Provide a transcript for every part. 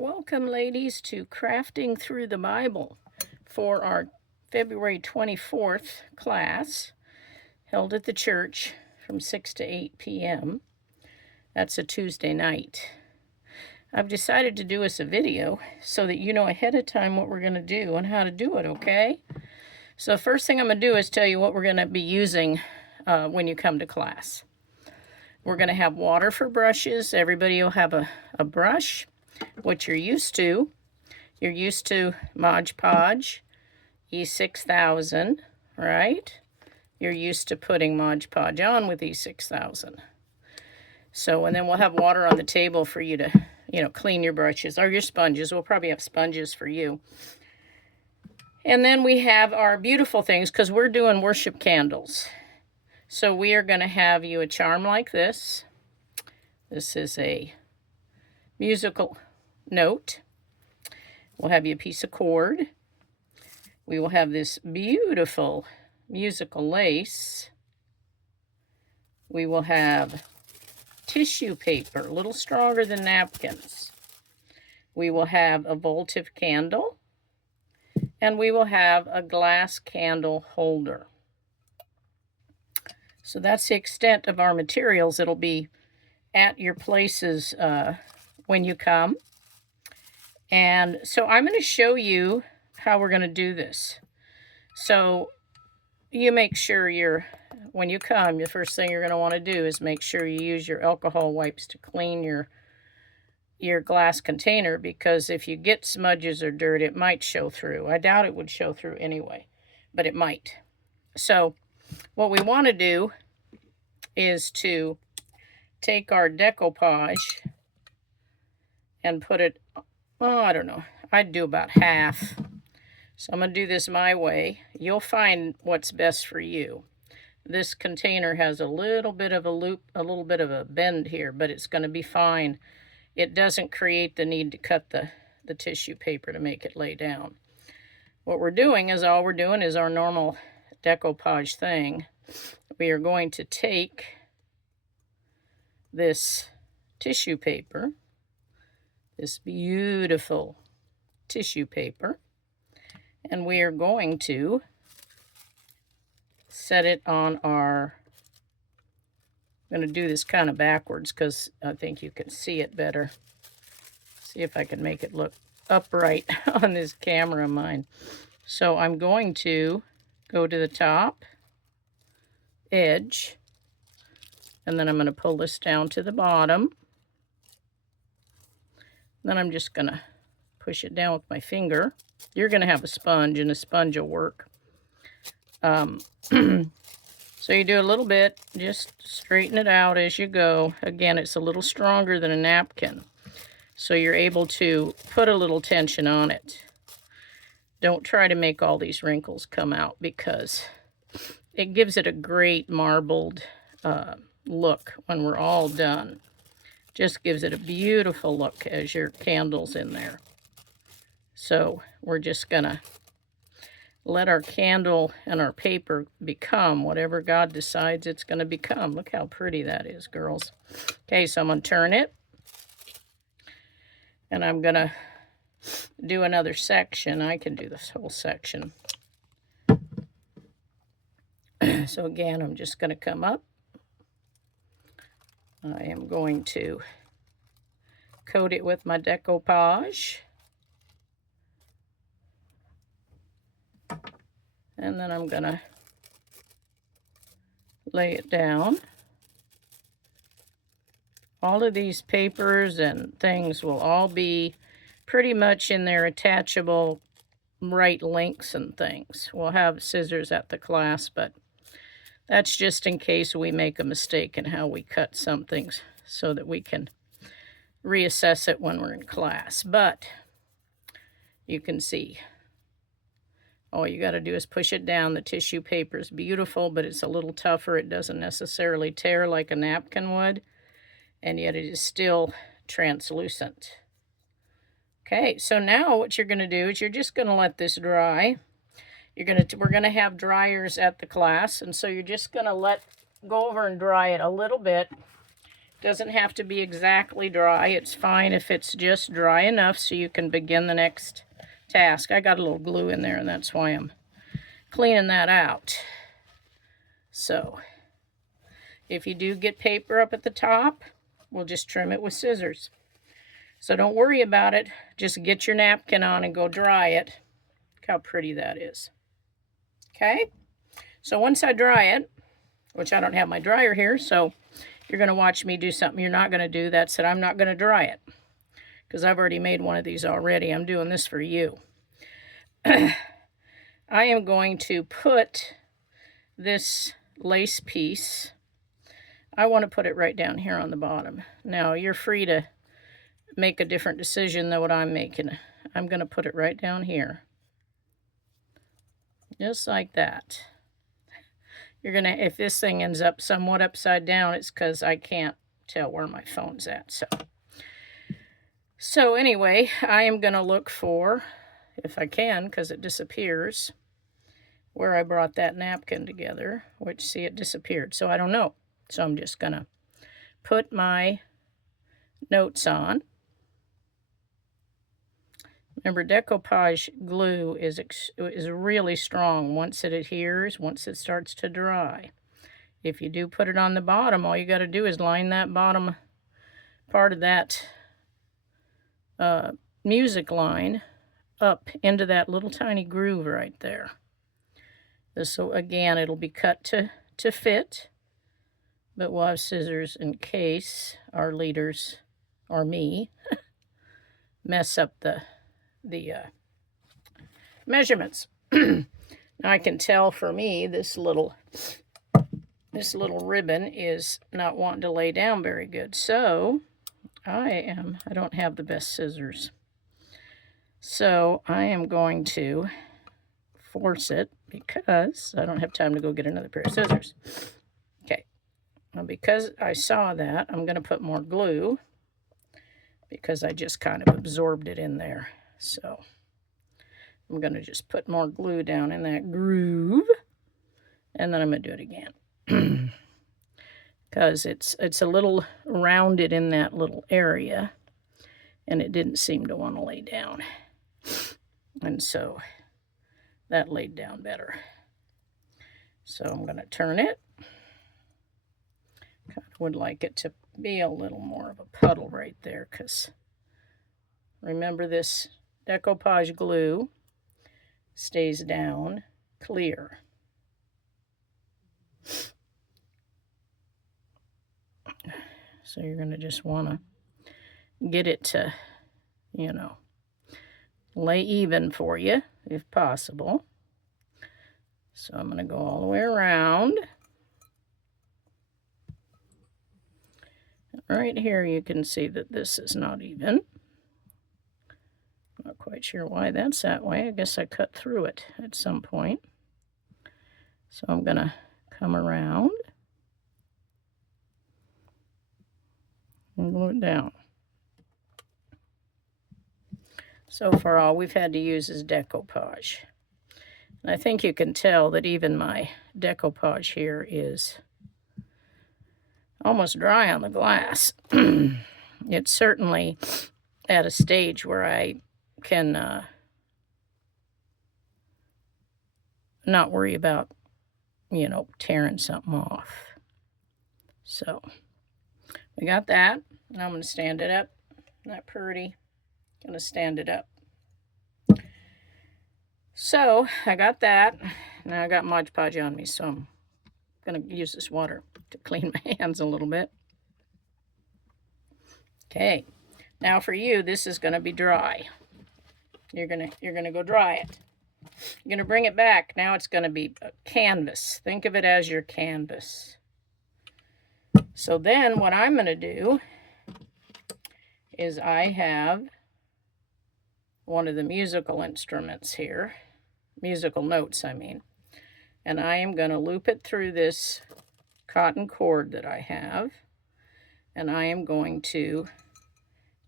Welcome, ladies, to Crafting Through the Bible for our February 24th class held at the church from 6 to 8 p.m. That's a Tuesday night. I've decided to do us a video so that you know ahead of time what we're going to do and how to do it, okay? So the first thing I'm going to do is tell you what we're going to be using when you come to class. We're going to have water for brushes. Everybody will have a brush, what you're used to. You're used to Mod Podge E6000, right? You're used to putting Mod Podge on with E6000. So, and then we'll have water on the table for you to, clean your brushes or your sponges. We'll probably have sponges for you. And then we have our beautiful things because we're doing worship candles. So we are going to have you a charm like this. This is a musical note. We'll have you a piece of cord. We will have this beautiful musical lace. We will have tissue paper, a little stronger than napkins. We will have a votive candle. And we will have a glass candle holder. So that's the extent of our materials. It'll be at your places when you come. And so I'm going to show you how we're going to do this. So you make sure when you come, the first thing you're going to want to do is make sure you use your alcohol wipes to clean your glass container, because if you get smudges or dirt, it might show through. I doubt it would show through anyway, but it might. So what we want to do is to take our Deco-podge and put it, I don't know, I'd do about half. So I'm going to do this my way. You'll find what's best for you. This container has a little bit of a loop, a little bit of a bend here, but it's going to be fine. It doesn't create the need to cut the tissue paper to make it lay down. What we're doing is all we're doing is our normal Deco-podge thing. We are going to take this tissue paper, this beautiful tissue paper, and we are going to set it on our, I'm going to do this kind of backwards because I think you can see it better. See if I can make it look upright on this camera of mine. So I'm going to go to the top edge, and then I'm going to pull this down to the bottom. Then I'm just going to push it down with my finger. You're going to have a sponge, and a sponge will work. So you do a little bit, just straighten it out as you go. Again, it's a little stronger than a napkin, so you're able to put a little tension on it. Don't try to make all these wrinkles come out, because it gives it a great marbled look when we're all done. Just gives it a beautiful look as your candle's in there. So we're just going to let our candle and our paper become whatever God decides it's going to become. Look how pretty that is, girls. Okay, so I'm going to turn it. And I'm going to do another section. I can do this whole section. So again, I'm just going to come up. I am going to coat it with my Deco-podge. And then I'm going to lay it down. All of these papers and things will all be pretty much in their attachable right lengths and things. We'll have scissors at the class, but that's just in case we make a mistake in how we cut some things so that we can reassess it when we're in class. But you can see, all you got to do is push it down. The tissue paper is beautiful, but it's a little tougher. It doesn't necessarily tear like a napkin would, and yet it is still translucent. Okay, so now what you're going to do is you're just going to let this dry. We're going to have dryers at the class, and so you're just going to go over and dry it a little bit Doesn't have to be exactly dry. It's fine if it's just dry enough so you can begin the next task. I got a little glue in there, and that's why I'm cleaning that out. So, if you do get paper up at the top, we'll just trim it with scissors. So don't worry about it. Just get your napkin on and go dry it. Look how pretty that is. Okay? So once I dry it, which I don't have my dryer here, so you're going to watch me do something you're not going to do. That's it. I'm not going to dry it because I've already made one of these already. I'm doing this for you. I am going to put this lace piece, I want to put it right down here on the bottom. Now, you're free to make a different decision than what I'm making. I'm going to put it right down here. Just like that. You're going to, if this thing ends up somewhat upside down, it's because I can't tell where my phone's at. So anyway, I am going to look for, if I can, because it disappears, where I brought that napkin together, which, see, it disappeared. So I don't know. So I'm just going to put my notes on. Remember, Deco-podge glue is really strong once it adheres, once it starts to dry. If you do put it on the bottom, all you got to do is line that bottom part of that music line up into that little tiny groove right there. So again, it'll be cut to fit, but we'll have scissors in case our leaders, or me, mess up the measurements. Now I can tell for me this little ribbon is not wanting to lay down very good. So I don't have the best scissors. So I am going to force it because I don't have time to go get another pair of scissors. Okay. Now because I saw that, I'm going to put more glue because I just kind of absorbed it in there. So I'm going to just put more glue down in that groove, and then I'm going to do it again. Because it's a little rounded in that little area, and it didn't seem to want to lay down. And so that laid down better. So I'm going to turn it. Kind of would like it to be a little more of a puddle right there, because remember, this Deco-podge glue stays down clear. So you're going to just want to get it to, lay even for you if possible. So I'm going to go all the way around. Right here you can see that this is not even. Not quite sure why that's that way. I guess I cut through it at some point. So I'm going to come around and glue it down. So far all we've had to use is Deco-podge. And I think you can tell that even my Deco-podge here is almost dry on the glass. It's certainly at a stage where I can not worry about, tearing something off. So we got that. Now I'm going to stand it up. Not pretty. Going to stand it up. So I got that. Now I got Mod Podge on me, so I'm going to use this water to clean my hands a little bit. Okay. Now for you, this is going to be dry. You're gonna go dry it. You're gonna bring it back. Now it's gonna be a canvas. Think of it as your canvas. So then what I'm gonna do is I have one of the musical instruments here, musical notes, I mean, and I am gonna loop it through this cotton cord that I have, and I am going to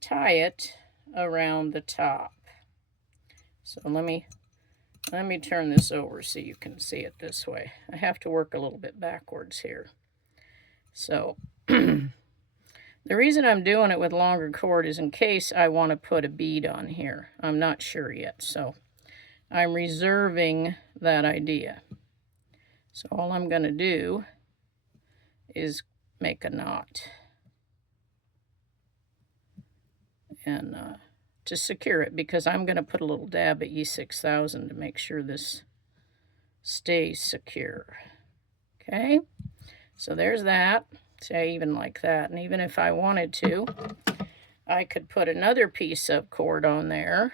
tie it around the top. So let me turn this over so you can see it this way. I have to work a little bit backwards here. So The reason I'm doing it with longer cord is in case I want to put a bead on here. I'm not sure yet, so I'm reserving that idea. So all I'm going to do is make a knot and to secure it, because I'm going to put a little dab of E6000 to make sure this stays secure. Okay, so there's that. Say even like that, and even if I wanted to, I could put another piece of cord on there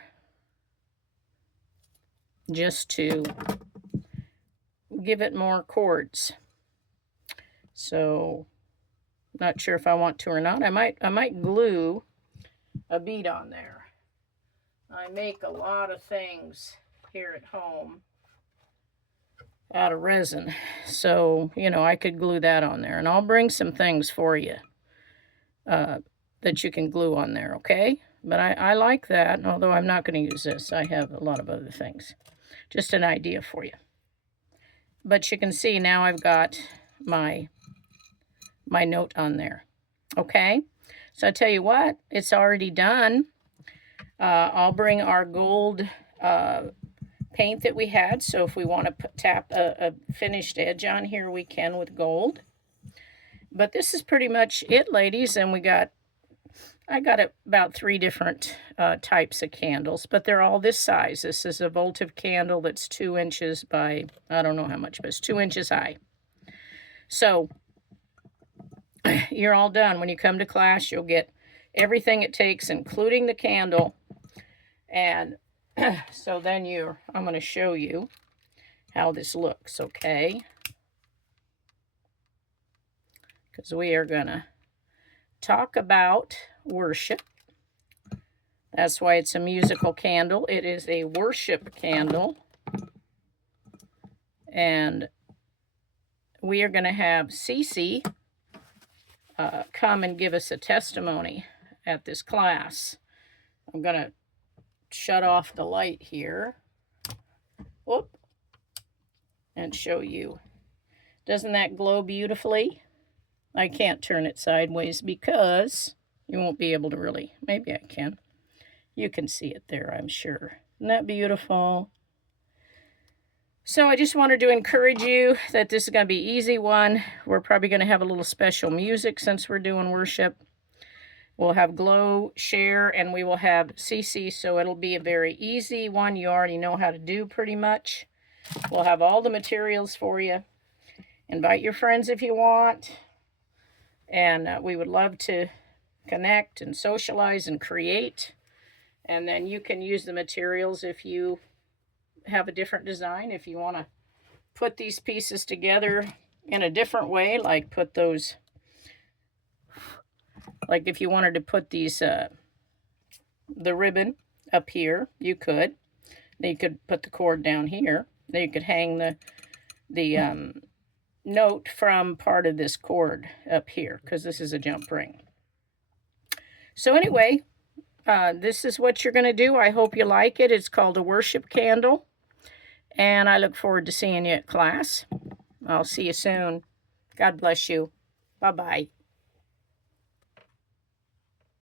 just to give it more cords. So not sure if I want to or not. I might glue a bead on there. I make a lot of things here at home out of resin, so you know, I could glue that on there, and I'll bring some things for you that you can glue on there, okay? But I like that, although I'm not going to use this. I have a lot of other things. Just an idea for you. But you can see now I've got my note on there, okay? So I tell you what, it's already done. I'll bring our gold paint that we had, so if we want to tap a finished edge on here, we can with gold. But this is pretty much it, ladies, and I got about 3 different types of candles, but they're all this size. This is a votive candle that's 2 inches by, I don't know how much, but it's 2 inches high. So you're all done. When you come to class, you'll get everything it takes, including the candle. And so then I'm going to show you how this looks, okay? Because we are going to talk about worship. That's why it's a musical candle. It is a worship candle. And we are going to have Cece come and give us a testimony at this class. I'm going to shut off the light here. Whoop. And show you. Doesn't that glow beautifully? I can't turn it sideways because you won't be able to really. Maybe I can. You can see it there, I'm sure. Isn't that beautiful? So I just wanted to encourage you that this is going to be an easy one. We're probably going to have a little special music since we're doing worship. We'll have Glow, Share, and we will have CC, so it'll be a very easy one. You already know how to do pretty much. We'll have all the materials for you. Invite your friends if you want. And we would love to connect and socialize and create. And then you can use the materials if you have a different design. If you want to put these pieces together in a different way, like put those... Like if you wanted to put these, the ribbon up here, you could. Then you could put the cord down here. Then you could hang the note from part of this cord up here, because this is a jump ring. So anyway, this is what you're going to do. I hope you like it. It's called a worship candle. And I look forward to seeing you at class. I'll see you soon. God bless you. Bye-bye.